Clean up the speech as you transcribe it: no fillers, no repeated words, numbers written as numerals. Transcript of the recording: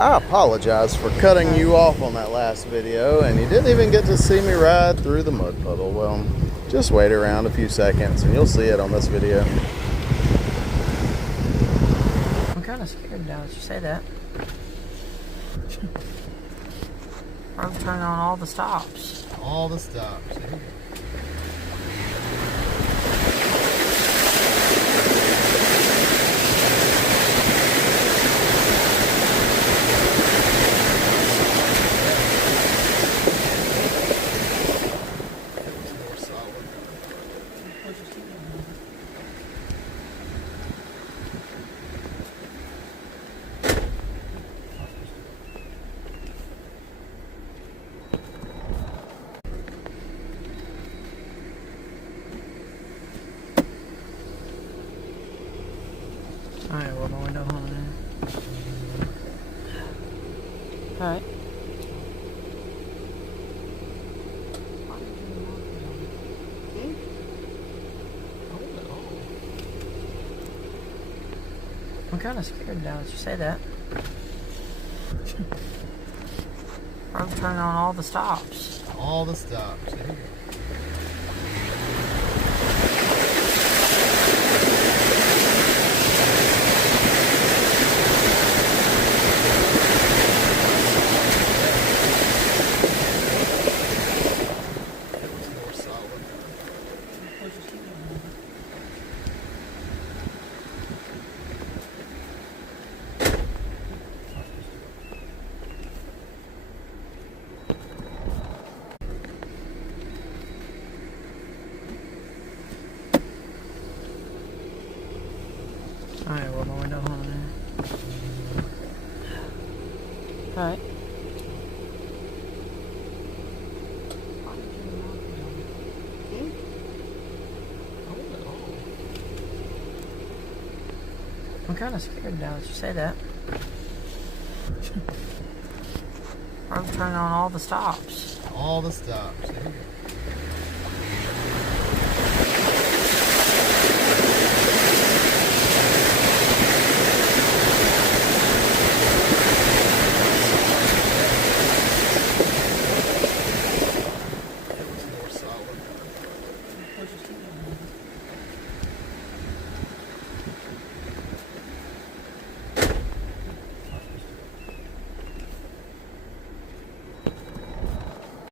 I apologize for cutting you off on that last video, and you didn't even get to see me ride through the mud puddle. Well, just wait around a few seconds and you'll see it on this video. I'm kind of scared now that you say that. I'm turning on all the stops. All the stops. Alright, roll my window home now. Alright. I'm kind of scared now that you say that. I'm turning on all the stops. All the stops. Alright, roll my window home now. Alright. I'm kind of scared now that you say that. I'm turning on all the stops. All the stops.